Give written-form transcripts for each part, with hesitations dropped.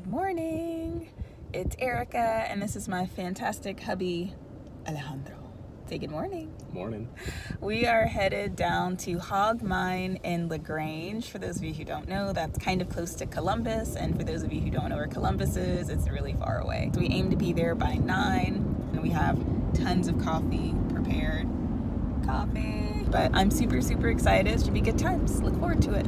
Good morning. It's Erica, and this is my fantastic hubby, Alejandro. Say good morning. Morning. We are headed down to Hogg Mine in LaGrange. For those of you who don't know, that's kind of close to Columbus, and for those of you who don't know where Columbus is, it's really far away. So we aim to be there by 9, and we have tons of coffee prepared. Coffee. But I'm super excited. It should be good times. Look forward to it.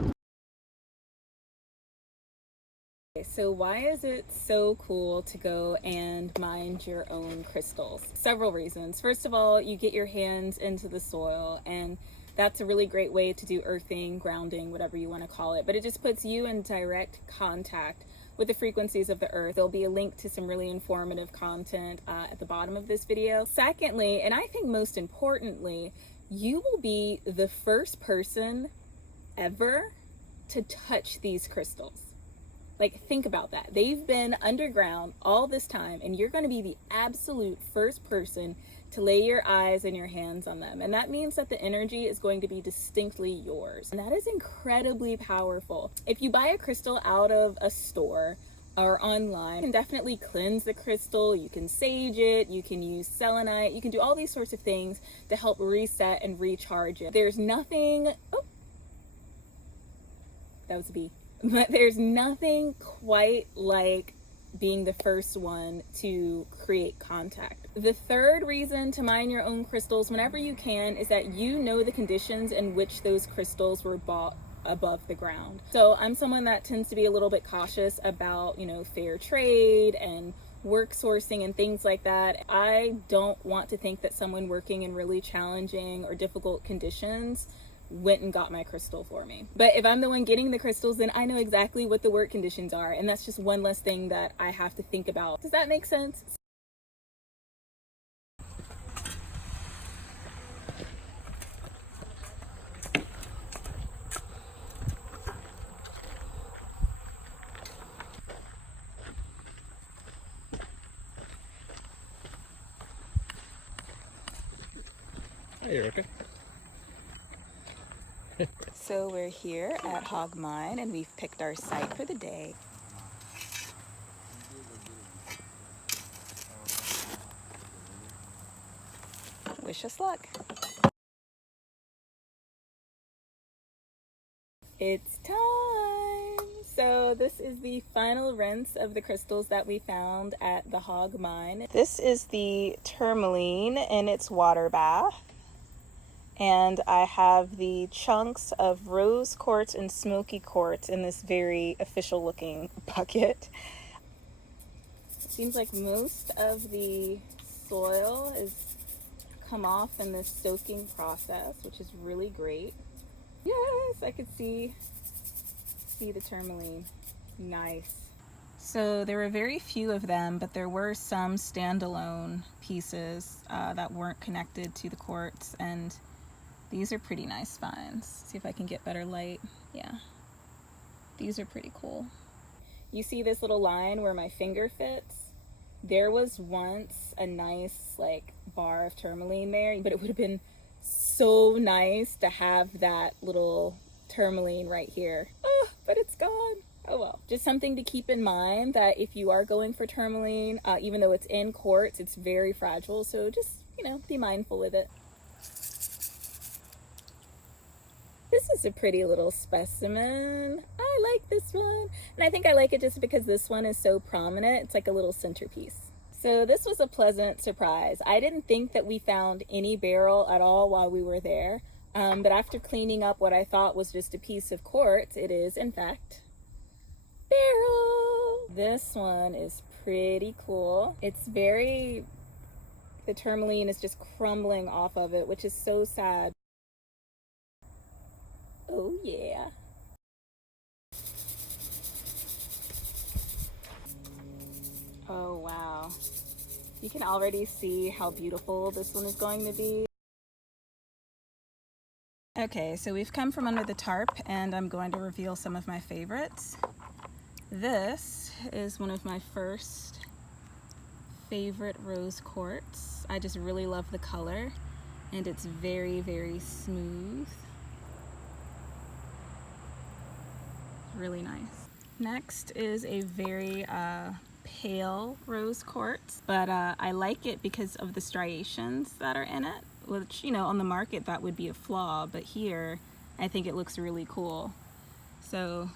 So why is it so cool to go and mine your own crystals? Several reasons. First of all, you get your hands into the soil, and that's a really great way to do earthing, grounding, whatever you want to call it. But it just puts you in direct contact with the frequencies of the earth. There'll be a link to some really informative content at the bottom of this video. Secondly, and I think most importantly, you will be the first person ever to touch these crystals. Like, think about that. They've been underground all this time, and you're going to be the absolute first person to lay your eyes and your hands on them. And that means that the energy is going to be distinctly yours. And that is incredibly powerful. If you buy a crystal out of a store or online, you can definitely cleanse the crystal. You can sage it. You can use selenite. You can do all these sorts of things to help reset and recharge it. There's nothing... Oh, that was a bee. But there's nothing quite like being the first one to create contact. The third reason to mine your own crystals whenever you can is that you know the conditions in which those crystals were bought above the ground. So I'm someone that tends to be a little bit cautious about, fair trade and work sourcing and things like that. I don't want to think that someone working in really challenging or difficult conditions went and got my crystal for me. But if I'm the one getting the crystals, then I know exactly what the work conditions are, and that's just one less thing that I have to think about. Does that make sense? Hi, Erica. So we're here at Hogg Mine, and we've picked our site for the day. Wish us luck. It's time! So this is the final rinse of the crystals that we found at the Hogg Mine. This is the Tourmaline in its water bath. And I have the chunks of rose quartz and smoky quartz in this very official looking bucket. It seems like most of the soil is come off in this soaking process, which is really great. Yes, I could see the tourmaline. Nice. So there were very few of them, but there were some standalone pieces that weren't connected to the quartz, and these are pretty nice finds. See if I can get better light. Yeah, these are pretty cool. You see this little line where my finger fits? There was once a nice bar of tourmaline there, but it would have been so nice to have that little tourmaline right here. Oh, but it's gone. Oh well. Just something to keep in mind, that if you are going for tourmaline, even though it's in quartz, it's very fragile. So just, be mindful with it. This is a pretty little specimen. I like this one. And I think I like it just because this one is so prominent. It's like a little centerpiece. So this was a pleasant surprise. I didn't think that we found any beryl at all while we were there. But after cleaning up what I thought was just a piece of quartz, it is in fact beryl. This one is pretty cool. The tourmaline is just crumbling off of it, which is so sad. Oh yeah. Oh wow. You can already see how beautiful this one is going to be. Okay, so we've come from under the tarp, and I'm going to reveal some of my favorites. This is one of my first favorite rose quartz. I just really love the color, and it's very smooth. Really nice. Next is a very pale rose quartz, but I like it because of the striations that are in it, which, you know, on the market that would be a flaw, but here I think it looks really cool. So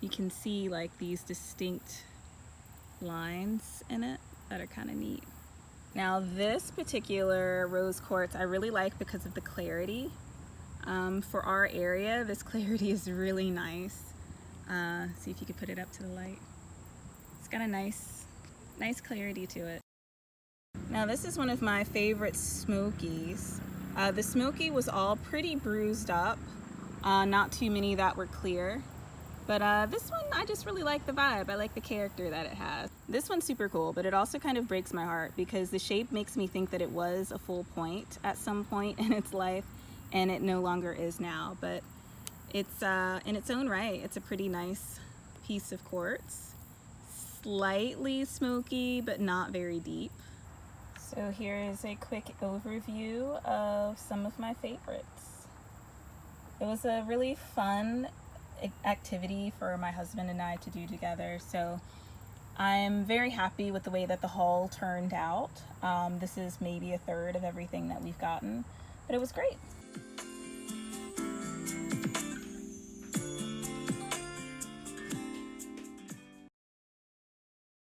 you can see like these distinct lines in it that are kind of neat. Now this particular rose quartz I really like because of the clarity. For our area, this clarity is really nice. See if you could put it up to the light. It's got a nice clarity to it. Now this is one of my favorite smokies. The smoky was all pretty bruised up, not too many that were clear. But this one, I just really like the vibe. I like the character that it has. This one's super cool, but it also kind of breaks my heart because the shape makes me think that it was a full point at some point in its life, and it no longer is now. But it's, in its own right, it's a pretty nice piece of quartz. Slightly smoky, but not very deep. So here is a quick overview of some of my favorites. It was a really fun activity for my husband and I to do together, so I'm very happy with the way that the haul turned out. This is maybe a third of everything that we've gotten, but it was great.